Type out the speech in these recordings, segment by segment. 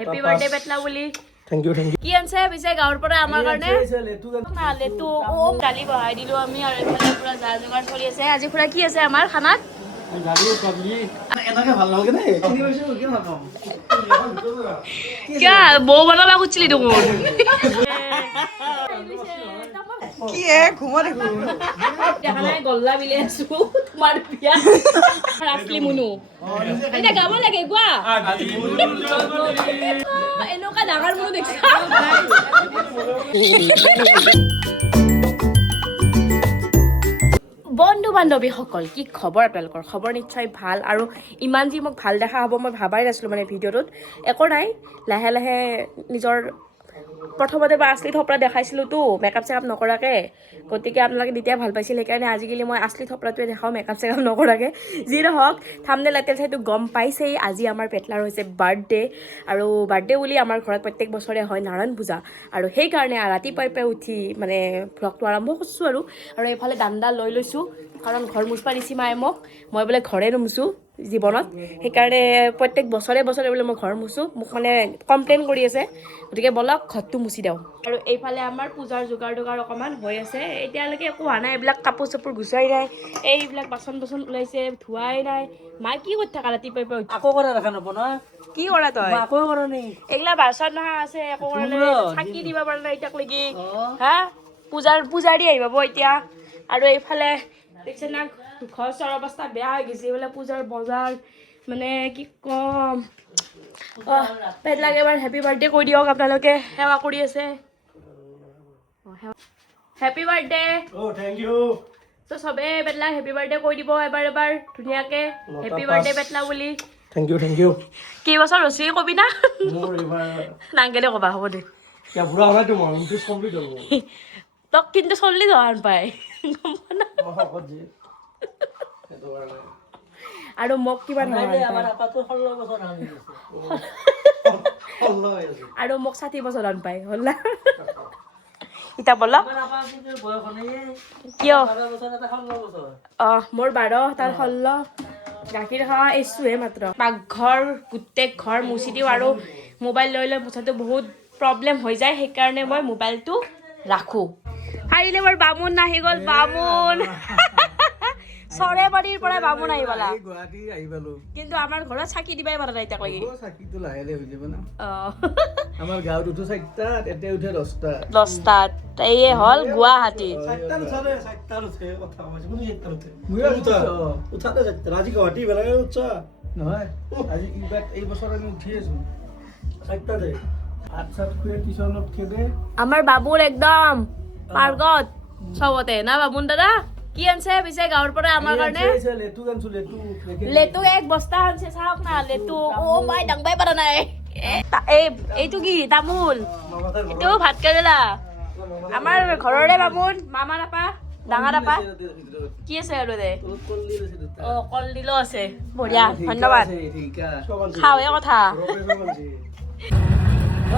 Happy birthday Petla বুলি thank U কি আনছে পিছে গাঁৱৰ পৰা আমাৰ কাৰণে লেটু দালি বহাই দিলো আমি আৰু এইফালে পুৰা যা যোগাৰ চলি আছে আজি পুৰা কি আছে আমাৰ খানাত কিয় বৌ বনাবা খুজিছিলি দেখোন কি ঘুমা দেখো দেখা নাই গল্লা বিলে আছো তোমাৰ বিয়া ৰাখলি মুনু এতিয়া গাব লাগে কোৱা এনেকুৱা ডাঙৰ মুনু দেখিছা বন্ধু বান্ধৱীসকল কি খবৰ আপোনালোকৰ খবৰ নিশ্চয় ভাল আৰু ইমান যি মোক ভাল দেখা হ'ব মই ভাবাই নাছিলোঁ মানে ভিডিঅ'টোত একো নাই লাহে লাহে নিজৰ প্ৰথমতে বা আছলি থপৰা দেখাইছিলোঁতো মেকআপ চেকআপ নকৰাকৈ গতিকে আপোনালোকে তেতিয়া ভাল পাইছিল সেইকাৰণে আজিকালি মই আছলি থপৰাটোৱে দেখাওঁ মেকআপ চেকআপ নকৰাকৈ যি নহওক থাম্বনেইল টাইটেল গম পাইছেই আজি আমাৰ পেটলাৰ হৈছে বাৰ্থডে আৰু বাৰ্থডে বুলি আমাৰ ঘৰত প্ৰত্যেক বছৰে হয় নাৰায়ণ পূজা আৰু সেইকাৰণে ৰাতিপুৱাই উঠি মানে ভ্লগটো আৰম্ভ কৰিছোঁ আৰু এইফালে দাণ্ডা লৈ লৈছোঁ কাৰণ ঘৰ মুচপা দিছি মায়ে মই বোলে ঘৰে নুমুচোঁ জীৱনত সেইকাৰণে প্ৰত্যেক বছৰে বোলে মই ঘৰ মুচোঁ মোক মানে কমপ্লেইন কৰি আছে গতিকে বলক ঘৰটো মুচি দিওঁ আৰু এইফালে আমাৰ পূজাৰ যোগাৰ অকণমান হৈ আছে এতিয়ালৈকে একো হোৱা নাই এইবিলাক কাপোৰ চাপোৰ গুচাই নাই এইবিলাক বাচন ওলাইছে ধোৱাই নাই মায়ে কি কৰি থাকা ৰাতিপুৱাই আকৌ কৰা দেখা নবনা কি কৰা তই আকৌ কৰা নাই এইগিলা বাচন নহা আছে একো কৰা নাই চাকি দিব পৰা নাই এতিয়াক লাগি হা পূজাৰ দি আহিব এতিয়া আৰু এইফালে দেখিছে না ঘৰ চৰ অৱস্থা বেয়া হৈ গৈছে এইফালে পূজাৰ বজাৰ মানে কি কম পেটলাক এবাৰ হেপী বাৰ্থডে কৈ দিয়ক আপোনালোকে সেৱা কৰি আছে হেপী বাৰ্থডে থ্যাংক ইউ তো চবে পেটলাক হেপী বাৰ্থডে কৈ দিব এবাৰ ধুনীয়াকে হেপী বাৰ্থডে পেটলা বুলি থ্যাংক ইউ কেইবছৰ ৰচি কবি না মোৰ এবাৰ নাংগেলে কবা হ'ব দে কিয় বুঢ়া হোৱা নাই তোমাৰ 29 কমপ্লিট হ'ব তক কিন্তু 40 হোৱা পায় গম পোৱা না আৰু মোক কিমান আৰু মোক 60 বছৰ পায় হ'ল না ইতা বলক কিয় মোৰ 12 তাৰ 16 গাখীৰ খাৱা এছোহে মাত্ৰ পাকঘৰ গোটেই ঘৰ মুচি দিওঁ আৰু মোবাইল লৈ মুচাটো বহুত প্ৰব্লেম হৈ যায় সেইকাৰণে মই মোবাইলটো ৰাখোঁ আহিলে মোৰ বামুণ আহি গ'ল বামুণ চৰেবাৰীৰ পৰা বামুণ আহি গ'লা গুৱাহাটী আহি পালো কিন্তু আমাৰ ঘৰত চাকি দিবাই পৰা নাই এতিয়া লাগি চাকিটো লাহে লাহে হৈ যাব না আমাৰ গাঁৱত উঠো 4টা এতিয়া উঠে 10টা 10টাত এই হ'ল গুৱাহাটী 4টা উঠে 4টা উঠে কথা কৈছো কোন 4টা উঠে মই উঠাতে 4টা আজি গুৱাহাটী বেলাগে উঠছা নহয় আজি এই বছৰ আমি উঠি আছো 4টাতে আচ্ছাত খুয়ে টিউশনত খেদে আমাৰ বাবুৰ একদম পাৰ্গত চবতে না বাবুন দাদা কি আনছে পিছে গাঁৱৰ পৰা আমাৰ কাৰণে লেটু এক বস্তা আনছে চাওক না লেটু মাই দাংবাই পৰা নাই এইটো কি তামোল এইটো ভাত কেৰেলা আমাৰ ঘৰৰে বামুণ মামা নাপা ডাঙৰ আপা কি আছে আৰু দে কলডিলো আছে বঢ়িয়া ধন্যবাদ খাওঁৱে কথা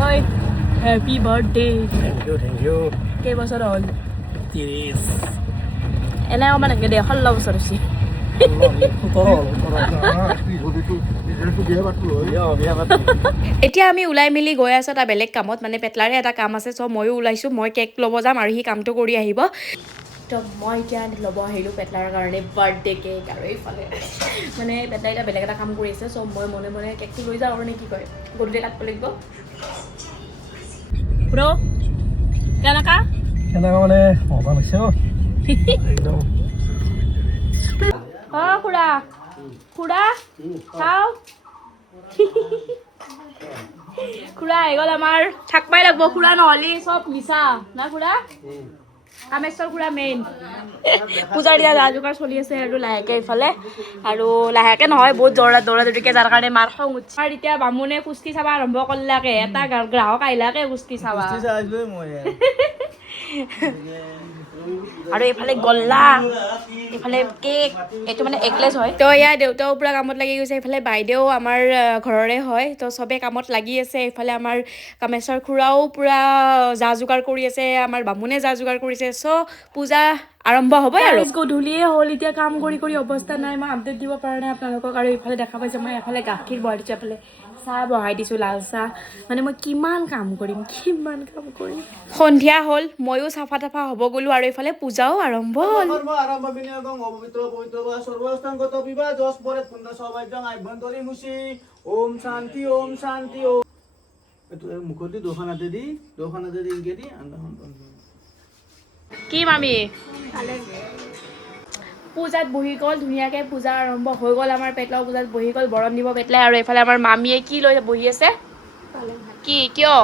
ঐ হেপী বাৰ্থডে থ্যাংক ইউ কেইবছৰ হ'ল 30 এনে অকণমান এনেকৈ দে 16 বছৰ হৈছে এতিয়া আমি ওলাই মেলি গৈ আছোঁ এটা বেলেগ কামত মানে পেটলাৰে এটা কাম আছে চ' ময়ো ওলাইছোঁ মই কেক ল'ব যাম আৰু সি কামটো কৰি আহিব তো মই এতিয়া ল'ব আহিলোঁ পেটলাৰ কাৰণে বাৰ্থডে কেক আৰু এইফালে মানে পেটলাই এতিয়া বেলেগ এটা কাম কৰি আছে চ' মই মনে মনে কেকটো লৈ যাওঁ আৰু নে কি কয় গধূলি কাটিব লাগিব ব্ৰ কেনেকা মানে মজা লাগছে একদম খুড়া খুড়া চাও খুড়া আহি গ'ল আমাৰ থাকবাই লাগব খুড়া নহ'লে চব মিছা না খুড়া কামেশ্বৰ খুড়া মেইন পূজাৰ দিয়া যা যোগাৰ চলি আছে আৰু লাহেকৈ এইফালে আৰু লাহেকৈ নহয় বহুত দৌৰা দৌৰিকৈ যাৰ কাৰণে মাৰ খং উঠিছে আৰু এতিয়া বামুণে কুস্তি চাব আৰম্ভ কৰিলাকে এটা গ্ৰাহক আহিলাকে কুস্তি চাবা আৰু এইফালে গল্লা এইফালে কেক এইটো মানে এগলেছ হয় তো ইয়াৰ দেউতাও পূৰা কামত লাগি গৈছে এইফালে বাইদেউ আমাৰ ঘৰৰে হয় তো চবেই কামত লাগি আছে এইফালে আমাৰ কামেশ্বৰ খুড়াও পূৰা যা যোগাৰ কৰি আছে আমাৰ বামুণে যা যোগাৰ কৰিছে চ' পূজা আৰম্ভ হ'বই আৰু গধূলিয়ে হ'ল এতিয়া কাম কৰি অৱস্থা নাই মই আপডেট দিব পৰা নাই আপোনালোকক আৰু এইফালে দেখা পাইছে মই এফালে গাখীৰ বহাই দিছোঁ এফালে চাহ বহাই দিছোঁ, লাল চাহ। মানে মই কিমান কাম কৰিম। সন্ধিয়া হ'ল, ময়ো চাফা তাফা হ'ব গ'লোঁ আৰু এইফালে পূজাও আৰম্ভ হ'ল। ওম শান্তি ওম শান্তি ওম। মুখত দোকানতে দি ইনকে দি কি মামী পূজাত বহি গ'ল ধুনীয়াকৈ, পূজা আৰম্ভ হৈ গ'ল আমাৰ। পেটলাও পূজাত বহি গ'ল, বৰণ দিব পেটলাই। আৰু এইফালে আমাৰ মামীয়ে কি লৈ বহি আছে? কি কিয়?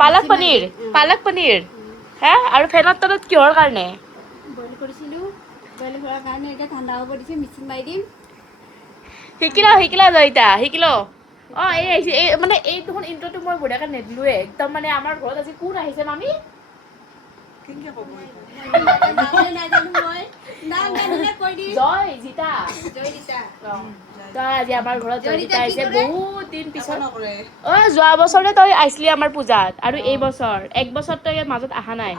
পালক পনীৰ। পালক পনীৰ হে? আৰু ফেনৰ তলত কিহৰ কাৰণে? বইল কৰিছিলোঁ, বইল কৰাৰ কাৰণে এতিয়া ঠাণ্ডা হ'ব দিছোঁ, মিক্সিত মাৰি দিম। শিকিলা জয়িতা, শিকিলো। অঁ এই আহিছে, এই মানে এই দেখোন ইণ্ট্ৰটো মই বঢ়িয়াকৈ নেদিলোৱে একদম। মানে আমাৰ ঘৰত আজি কোন আহিছে মামী? জয় জিতা। তই আজি আমাৰ ঘৰত জয়িতা আহিছে বহুত দিন পিছত। অঁ যোৱা বছৰে তই আহিছিলি আমাৰ পূজাত, আৰু এই বছৰ 1 বছৰ তই মাজত অহা নাই।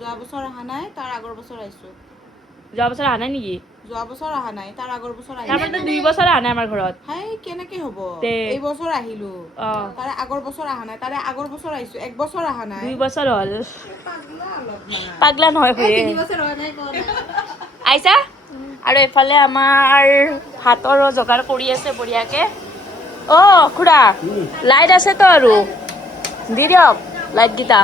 যোৱা বছৰ অহা নাই, তাৰ আগৰ বছৰ আহিছো। যোৱা বছৰ অহা নাই নেকি? যোৱা বছৰ অহা নাই, তাৰ আগৰ বছৰ তাৰমানে 2 বছৰ অহা নাই আমাৰ ঘৰত। হাই কেনেকে হ'ব? তে এই বছৰ আহিলো, অঁ তাৰে আগৰ বছৰ অহা নাই, তাৰে আগৰ বছৰ আহিছো, 1 বছৰ অহা নাই। 2 বছৰ হ'ল। পাগলা নহয় হয়ে। 3 বছৰ হোৱা নাই কোৱা নাই। আইছা? আৰু এইফালে আমাৰ ভাতৰো যোগাৰ কৰি আছে বঢ়িয়াকৈ। অঁ খুৰা লাইট আছেতো, আৰু দি দিয়ক লাইটকেইটা।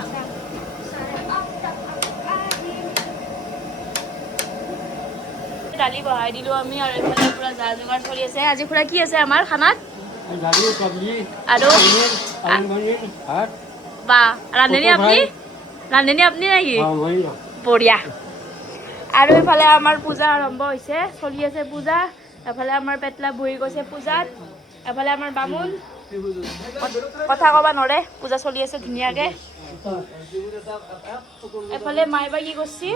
দালি বহাই দিলোঁ আমি, আৰু এইফালে পুৰা যা যোগাৰ চলি আছে। আজি খুৰা কি আছে আমাৰ খানাত? আৰু বা ৰান্ধনী আপুনি? ৰান্ধনী আপুনি নেকি? বঢ়িয়া। আৰু এইফালে আমাৰ পূজা আৰম্ভ হৈছে, চলি আছে পূজা। এফালে আমাৰ পেটলা বহি গৈছে পূজাত, এফালে আমাৰ বামুণ কথা ক'ব নোৱাৰে, পূজা চলি আছে ধুনীয়াকৈ। এফালে মায়ে বা কি কৰিছে?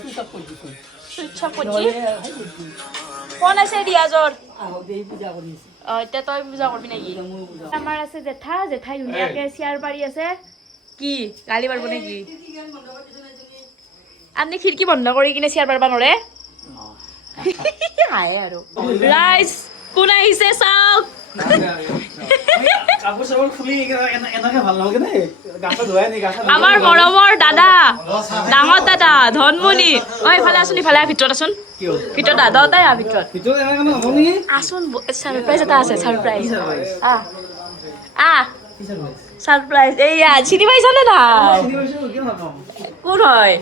চুইচ অফ কৰিছে। ফোন আছে ৰিয়াজৰ। অঁ এতিয়া তই পূজা কৰিবি নেকি? আমাৰ আছে জেঠা, জেঠাই ধুনীয়াকৈ চিয়াৰ পাৰি আছে। কি গালি পাৰিব নেকি? আপুনি খিৰিকী বন্ধ কৰি কিনে চিয়াৰ পাৰিব নোৱাৰে? হায়ে আৰু ৰাইজ কোন আহিছে চাওক। কাপোৰ চাপোৰ খুলি এনেকে ভাল নহ'ব নে? গাছা ধুৱাই নি? আমাৰ মৰমৰ দাদা, ডাঙৰ দাদা ধনমণি। অঁ এইফালে আছোন, ইফালে ভিতৰত আছোন, ভিতৰত দাদাটাই ভিতৰত আছোন। ছাৰপ্ৰাইজ এটা আছে, ছাৰপ্ৰাইজ। ছাৰপ্ৰাইজ এইয়া চিনি পাইছানে নাই? কোন হয়?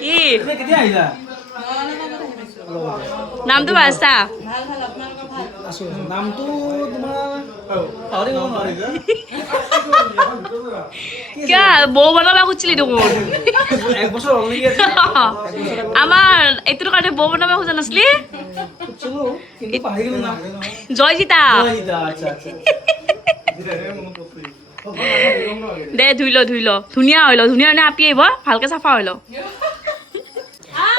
কি নামটো বাছা? নামটো তোমাৰ কিয় বৌ বনাবা খুজিছিলি দেখোন? 1 বছৰ হ'ল নেকি? আমাৰ এইটোৰ কাৰণে বৌ বনাবা খোজা নাছিলি? কিন্তু পাহৰি গ'লো না। জয়জিতা। দে ধুই ল, ধুনীয়া হৈ ল, ধুনীয়া ধুনীয়া আপি আহিব, ভালকে চাফা হৈ ল।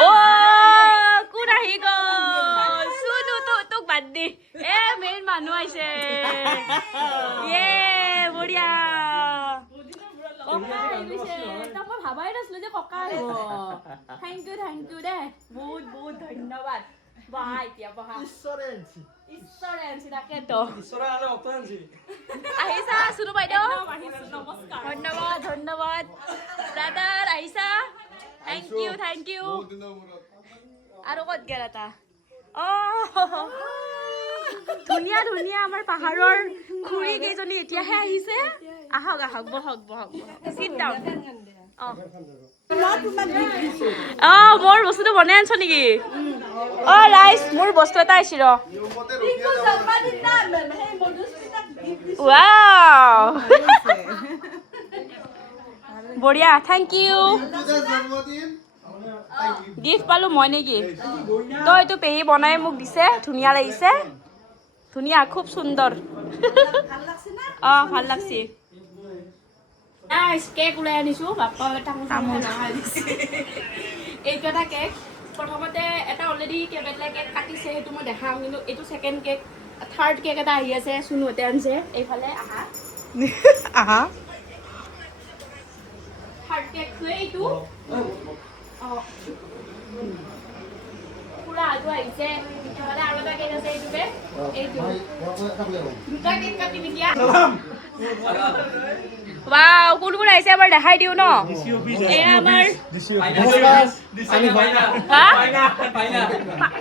অ' কোন আহি গ'ল? চুনু তোক বাদ দি, মেইন মানুহ আহিছে। বঢ়িয়া। ককা আহিছে, মই ভাবাই নাছিলো যে ককা আহিব। থেংক ইউ দে, বহুত বহুত ধন্যবাদ। বহা এতিয়া বহা। ঈশ্বৰে আনছি তাকেতো। আহিছা চুনু বাইদেউ? ধন্যবাদ ব্ৰাদাৰ, আহিছা? Thank you. আৰু ক'ত গেল এটা? ধুনীয়া ধুনীয়া আমাৰ পাহাৰৰ খুৰী কেইজনী এতিয়াহে আহিছে। আহক বহক। Sit down. মোৰ বস্তুটো বনাই আনছ নেকি? ৰাইজ মোৰ বস্তু এটা আহিছে ৰ। ৱাও বঢ়িয়া, থেংক ইউ। গিফ্ট পালো মই নেকি? তই এইটো পেহী বনাই মোক দিছে, ধুনীয়া লাগিছে, ধুনীয়া খুব সুন্দৰ। ভাল লাগছে। কেক ওলাই আনিছো, বাপ্পা এইটো এটা কেক। প্ৰথমতে এটা অলৰেডি কেক কাটিছে, সেইটো মই দেখাম, কিন্তু এইটো ছেকেণ্ড কেক। থাৰ্ড কেক এটা আহি আছে, চুনুহঁতে আনিছে। এইফালে আহা থাৰ্ড কেক এইটো। আজু আহিছে ইফালে আৰু এটা কেক আছে এইটোকে এইটো দুটা কেক কাটি দিয়া ওয়াও কোন কোন আহিছে এবাৰ দেখাই দিও ন এয়া আমাৰ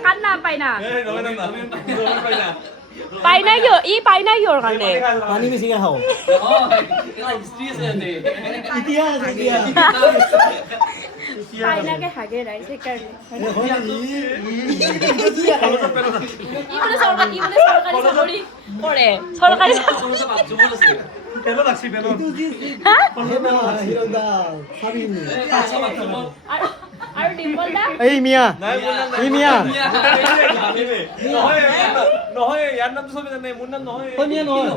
কান্না পাইনা পাইনা কিয় ই পাইনা কিয়ৰ কাৰণে পানী বেছিকে খাওঁ পাইনাকে হাগে ৰাইজ সেইকাৰণে চৰকাৰী কৰে চৰকাৰী আৰু ডিম্পল দা এই মিয়া এই মিয়া নহয় ইয়াৰ নামটো চবে জানে মোৰ নাম নহয় মিয়া নহয়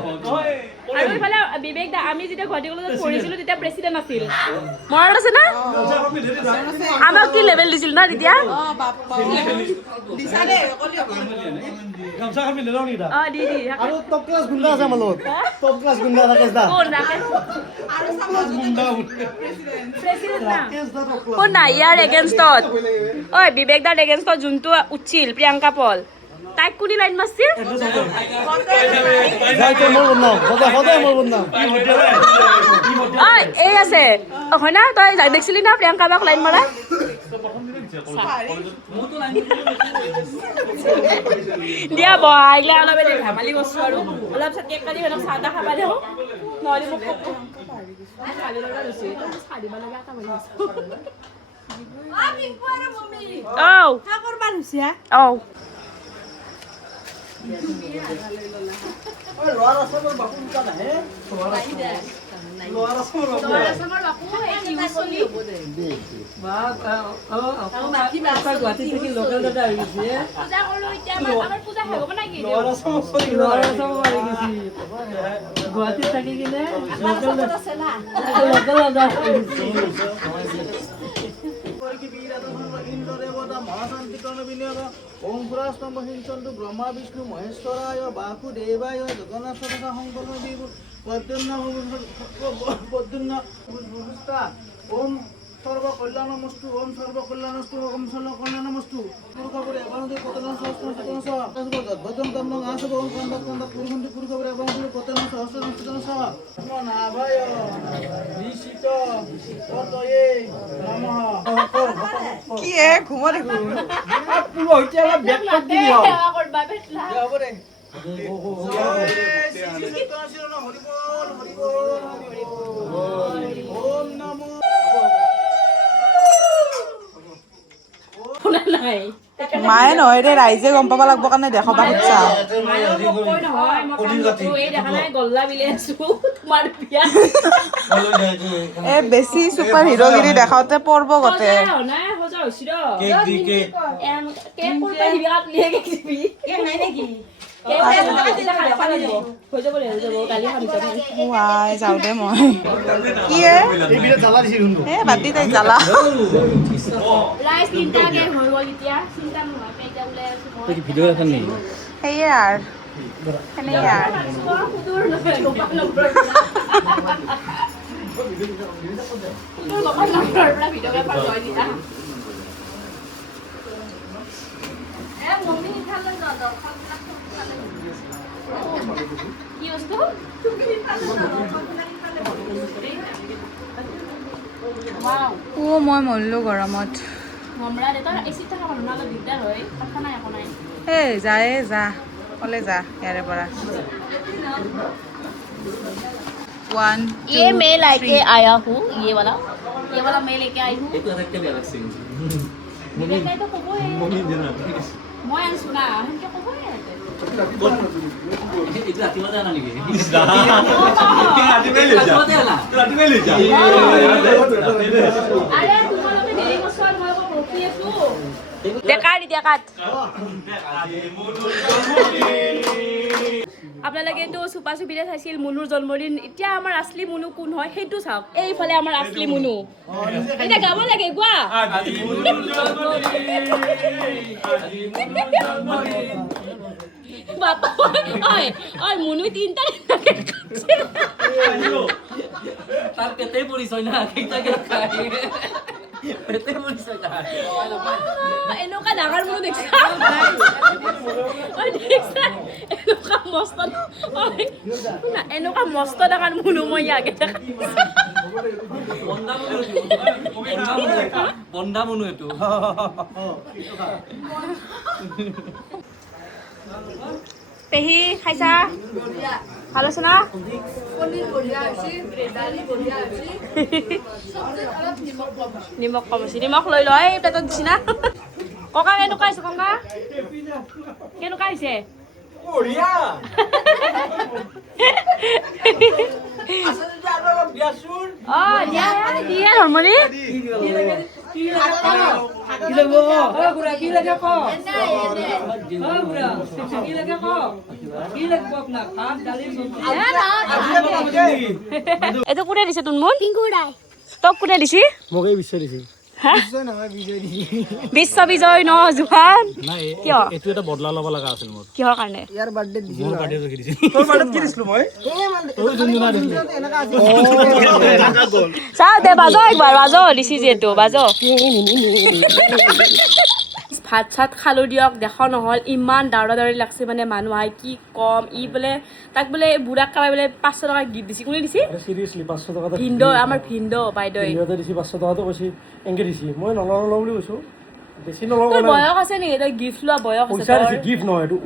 আৰু ইফালে বিবেক দা আমি যেতিয়া গুৱাহাটী কলেজত পঢ়িছিলো তেতিয়া প্ৰেচিডেণ্ট আছিল মনত আছে না আমাক কি লেভেল দিছিল না তেতিয়া গামছাখন পিন্ধি লওঁ নেকি অ দি আৰু টপ ক্লাছ গুণ্ডা আছে আমাৰ লগত টপ ক্লাছ গুণ্ডা ৰাকেশ দা কোন ৰাকেশ গুণ্ডা প্ৰেচিডেণ্ট না ৰাকেশ দা টপ ক্লাছ কোন না ইয়াৰ এগেইনষ্টত ঐ বিবেক দাৰ এগেইনষ্টত যোনটো উঠিছিল প্ৰিয়ংকা পল তাইক কোনি লাইন মাৰছিল যাইতে মোৰ বনাও সদায় মোৰ বনাও ঐ এই আছে হয় না তই দেখিছিলি না প্ৰিয়ংকা বাক লাইন মাৰা দিয়া বহাইলে অলপ এনে ধেমালি বস্তু আৰু অলপ কেক কাটি অলপ চাহ তাহ খাবা দেও নহ'লে মোক লোৱাৰ আছামৰ বাপু দুটা নাহে লোৱাৰ আছামৰ বাপু লোৱাৰ আছামৰ গুৱাহাটীত থাকি কিনে ব্ৰহ্মা বিষ্ণু মহেশ্বৰায় বাসুদেৱায় জগন্নাথ তথা শংকৰ ওম সর্বকল্যাণমস্তু ওম সর্বকল্যাণস্তু ওম সর্বকল্যাণমস্তু পুরুষাপুরে এবারে পতন সহস্র ভজন তন্নং আসব ওম কন্দক কন্দক পুরুষন্তি পুরুষাপুরে এবারে পতন সহস্র সহস্র সহ নাভায় নিশিত পতয়ে নমঃ কি এ ঘুমো দেখো পুরো হইতে আলা ব্যাক কর দিবি হ'ব দে ওম নমো নাই মায়ে নহয় দে ৰাইজে গম পাব লাগব কাৰণে দেখাব খুজিছা এ বেছি ছুপাৰ হিৰোগিৰি দেখাওঁতে পৰব গতে যাওঁ দে মই কি এ বাদ দি তাই জ্বালা ভিডিঅ' এখন নেকি সেয়ে আৰু সেনেকে আৰু মই মৰিলো গৰমত এই যায় যা ক'লে যা ইয়াৰে পৰা ये मैं लेके आया हूँ ये वाला मैं लेके आई हूँ तो कब है मैं सुना हम क्या कब है अरे तुम्हारे देरी मसवार मैं को रोकी है तू देखा আপোনালোকেতো চুপা চুপিৰে চাইছিল মুনুৰ জন্মদিন এতিয়া আমাৰ আছলি মুনু কোন হয় সেইটো চাওক এইফালে আমাৰ আছলি মুনু এতিয়া গাব লাগে গোৱা বাবা ঐ মুনু তিনটা তাৰ কেতে পৰিছ না কেইটা খাই এনেকুৱা ডাঙৰ মানুহ দেখিছা দেখিছা এনেকুৱা মস্ত এনেকুৱা মস্ত ডাঙৰ মানুহ মই আগে দেখা বন্ধা মনু এইটো পেহী খাইছা ভাল আছে না নিমখ কম আছে নিমখ লৈ লয় পেটত দিছি না ককা কেনেকুৱা হৈছে ককা কেনেকুৱা হৈছে দিয়ে ধৰ্মণি এইটো কোনে দিছে তোৰ মোৰ তোক কোনে দিছি মোকে বিচাৰিছে বিশ্ব বিজয় ন জোহান কিয় এইটো এটা বদলা ল'ব লগা আছিল মোৰ কিহৰ কাৰণে ইয়াৰ বাৰ্থডে দিছিল মোৰ বাৰ্থডে ৰখি দিছিল তোৰ বাৰ্থডেত কি দিছিলো মই চাও দে বাজো একবাৰ বাজো দিছি যিহেতু বাজো ভাত চাত খালো দিয়ক দেখা নহ'ল ইমান দাউৰা দাউৰি লাগছে মানে মানুহ আহি কি কম ই বোলে তাক বোলে বুঢ়াক কাবাই বোলে 500 টকা গিফ্ট দিছি কোনে দিছি চিৰিয়াছলি 500 টকা ভিন্দো আমাৰ ভিন্দো বাইদেউ সিহঁতে দিছি 500 টকাটো কৈছি এংকে দিছি মই নলওঁ বুলি কৈছো বেছি নলওঁ তোৰ বয়স আছে নেকি তই গিফ্ট লোৱা বয়স আছে পইচা দিছি তোৰ গিফ্ট নহয় এইটো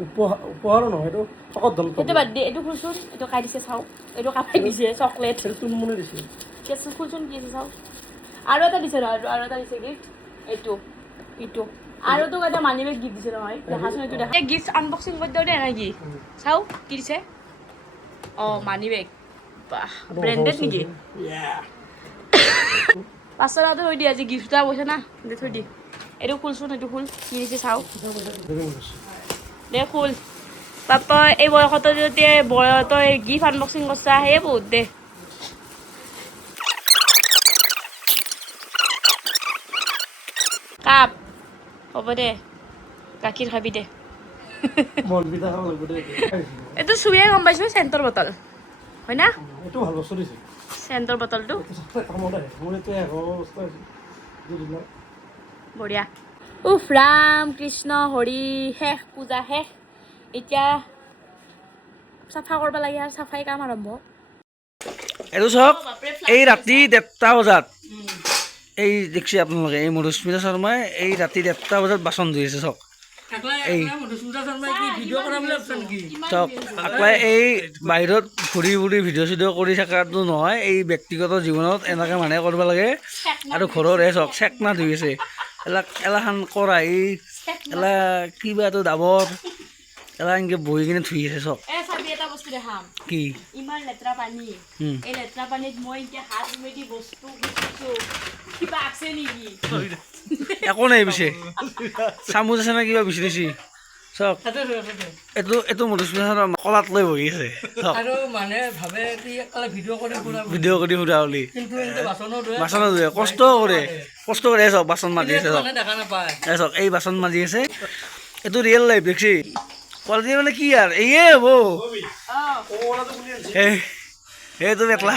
উপহাৰো নহয় এইটো ফকত দল সেইটো বাদ দে এইটো খুলচোন এইটো কাই দিছে চাওঁ এইটো কাই দিছে চকলেট তোৰ মনে দিছি কেঁচু খুলচোন কি আছে চাওঁ আৰু এটা দিছে নহয় আৰু এটা দিছে গিফ্ট এইটো আৰু তোক এটা মানি বেগ গিফ্ট দিছে নহয় দেখাচোন এইটো দেখা গিফ্ট আনবক্সিং কৰি দিওঁ দে নেকি চাওঁ কি দিছে অঁ মানি বেগ বাহ ব্ৰেণ্ডেড নেকি 500 টকাটো থৈ দি আজি গিফ্ট এটা কৈছে না দে থৈ দি এইটো খুলচোন এইটো খুল কি দিছে চাওঁ দে খুল পাপা এই বয়সতো যদি তই গিফ্ট আনবক্সিং কৰিছা সেয়ে বহুত দে কাপ হ'ব দে গাখীৰ খাবি দে মন পিঠা খাব লাগিব দে এইটো চুইয়ে গম পাইছোঁ চেণ্টৰ বটল হয় না এইটো ভাল বস্তু দিছে চেণ্টৰ বটলটো কামত আহে মোৰ এইটো এঘৰ বস্তু আছে বঢ়িয়া উফ ৰাম কৃষ্ণ হৰি শেষ পূজা শেষ এতিয়া চাফা কৰিব লাগে আৰু চাফাই কাম আৰম্ভ এইটো চাওক এই ৰাতি 1:30 বজাত এই দেখছি আপোনালোকে এই মধুস্মিতা শৰ্মাই এই ৰাতি 1:30 বজাত বাচন ধুই আছে চাওক এই চাওক আকলাই এই বাহিৰত ঘূৰি ফুৰি ভিডিঅ' চিডিঅ' কৰি থকাটো নহয় এই ব্যক্তিগত জীৱনত এনেকৈ মানুহে কৰিব লাগে আৰু ঘৰৰে চাওক চেকনা ধুই আছে এলাখান কৰাহি এলা কিবাটো ডাবৰ এলা এনেকৈ বহি কিনে ধুই আছে চাওক চাবি এটা বস্তু দেখাম কি ইমান লেতেৰা পানী এই লেতেৰা পানীত মই এতিয়া হাত মেলি বস্তু গুচিছোঁ কিবা আছে নেকি একো নাই পিছে চামুচ আছে নে কিবা বিচাৰিছি চাওক এইটো মধুস্মিতা কলাত লৈ বহি আছে আৰু মানে ভাবে কি কালে ভিডিঅ' কৰি ভিডিঅ' কৰি সুধা বুলি কিন্তু এনে বাচনত ধুৱে কষ্ট কৰে চাওক বাচন মাজি আছে চাওক দেখা নাপায় চাওক এই বাচন মাজি আছে এইটো ৰিয়েল লাইফ দেখছি কোৱালিটি মানে কি আৰু এয়ে হ'ব সেইটো পেটলা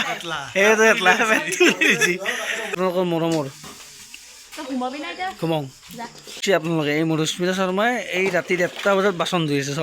আপোনালোকৰ মৰমৰ তই ঘুমাবি নাই এতিয়া ঘুমাওঁ আপোনালোকে এই মধুস্মিতা শৰ্মাই এই ৰাতি 1:30 বজাত বাচন ধুই আছে চাওক